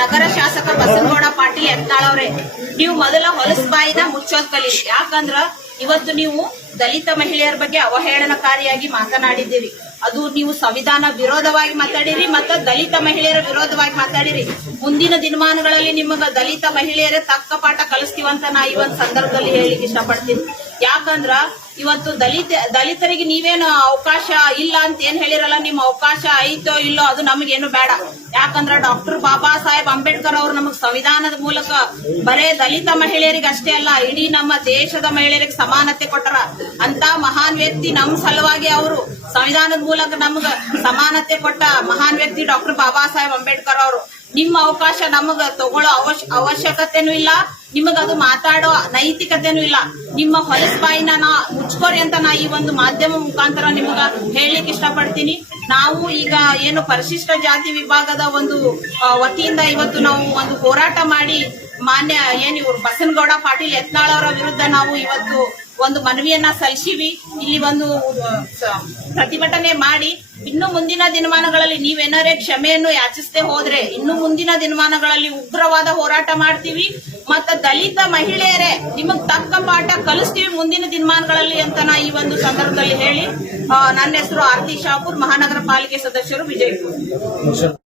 ನಗರ ಶಾಸಕ ಬಸನಗೌಡ ಪಾಟೀಲ್ ಯತ್ನಾಳ್ ಅವರೇ, ನೀವು ಮೊದಲ ಹೊಲಸು ಬಾಯಿನ ಮುಚ್ಚೋದ್ ಕಲೀರಿ. ಯಾಕಂದ್ರ ಇವತ್ತು ನೀವು ದಲಿತ ಮಹಿಳೆಯರ ಬಗ್ಗೆ ಅವಹೇಳನಕಾರಿಯಾಗಿ ಮಾತನಾಡಿದ್ದೀರಿ. ಅದು ನೀವು ಸಂವಿಧಾನ ವಿರೋಧವಾಗಿ ಮಾತಾಡಿರಿ ಮತ್ತು ದಲಿತ ಮಹಿಳೆಯರ ವಿರೋಧವಾಗಿ ಮಾತಾಡಿರಿ. ಮುಂದಿನ ದಿನಮಾನಗಳಲ್ಲಿ ನಿಮಗ ದಲಿತ ಮಹಿಳೆಯರೇ ತಕ್ಕ ಪಾಠ ಕಲಿಸ್ತೀವಂತ ನಾ ಈ ಒಂದು ಸಂದರ್ಭದಲ್ಲಿ ಹೇಳಿಕ್ಕೆ ಇಷ್ಟಪಡ್ತೀನಿ. ಯಾಕಂದ್ರ ಇವತ್ತು ದಲಿತರಿಗೆ ನೀವೇನು ಅವಕಾಶ ಇಲ್ಲ ಅಂತ ಏನ್ ಹೇಳಿರಲ್ಲ, ನಿಮ್ಮ ಅವಕಾಶ ಐತೋ ಇಲ್ಲೋ ಅದು ನಮಗೇನು ಬೇಡ. ಯಾಕಂದ್ರ ಡಾಕ್ಟರ್ ಬಾಬಾ ಸಾಹೇಬ್ ಅಂಬೇಡ್ಕರ್ ಅವರು ನಮಗ್ ಸಂವಿಧಾನದ ಮೂಲಕ ಬರೇ ದಲಿತ ಮಹಿಳೆಯರಿಗೆ ಅಷ್ಟೇ ಅಲ್ಲ, ಇಡೀ ನಮ್ಮ ದೇಶದ ಮಹಿಳೆಯರಿಗೆ ಸಮಾನತೆ ಕೊಟ್ಟರ. ಅಂತ ಮಹಾನ್ ವ್ಯಕ್ತಿ ನಮ್ ಸಲುವಾಗಿ ಅವರು ಸಂವಿಧಾನದ ಮೂಲಕ ನಮಗ ಸಮಾನತೆ ಕೊಟ್ಟ ಮಹಾನ್ ವ್ಯಕ್ತಿ ಡಾಕ್ಟರ್ ಬಾಬಾ ಸಾಹೇಬ್ ಅಂಬೇಡ್ಕರ್ ಅವರು. ನಿಮ್ಮ ಅವಕಾಶ ನಮಗ ತಗೊಳ್ಳೋ ಅವಶ್ಯಕತೆನೂ ಇಲ್ಲ, ನಿಮಗದು ಮಾತಾಡೋ ನೈತಿಕತೆನೂ ಇಲ್ಲ. ನಿಮ್ಮ ಹೊಲಸು ಬಾಯಿನ ಮುಚ್ಕೋರಿ ಅಂತ ನಾ ಈ ಒಂದು ಮಾಧ್ಯಮ ಮುಖಾಂತರ ನಿಮಗ ಹೇಳಲಿಕ್ಕೆ ಇಷ್ಟಪಡ್ತೀನಿ. ನಾವು ಈಗ ಏನು ಪರಿಶಿಷ್ಟ ಜಾತಿ ವಿಭಾಗದ ಒಂದು ವತಿಯಿಂದ ಇವತ್ತು ನಾವು ಒಂದು ಹೋರಾಟ ಮಾಡಿ ಮಾನ್ಯ ಇವರು ಬಸನಗೌಡ ಪಾಟೀಲ್ ಯತ್ನಾಳ್ ಅವರ ವಿರುದ್ಧ ನಾವು ಇವತ್ತು ಒಂದು ಮನವಿಯನ್ನ ಸಲ್ಲಿಸಿವಿ. ಇಲ್ಲಿ ಒಂದು ಪ್ರತಿಭಟನೆ ಮಾಡಿ ಇನ್ನು ಮುಂದಿನ ದಿನಮಾನಗಳಲ್ಲಿ ನೀವೇನಾರೇ ಕ್ಷಮೆಯನ್ನು ಯಾಚಿಸದೆ ಹೋದ್ರೆ ಇನ್ನು ಮುಂದಿನ ದಿನಮಾನಗಳಲ್ಲಿ ಉಗ್ರವಾದ ಹೋರಾಟ ಮಾಡ್ತೀವಿ. ಮತ್ತೆ ದಲಿತ ಮಹಿಳೆಯರೇ ನಿಮಗ್ ತಕ್ಕ ಪಾಠ ಕಲಿಸ್ತೀವಿ ಮುಂದಿನ ದಿನಮಾನಗಳಲ್ಲಿ ಅಂತ ನಾ ಈ ಒಂದು ಸಂದರ್ಭದಲ್ಲಿ ಹೇಳಿ, ನನ್ನ ಹೆಸರು ಆರತಿ ಶಾಪುರ್, ಮಹಾನಗರ ಪಾಲಿಕೆ ಸದಸ್ಯರು, ವಿಜಯಪುರ.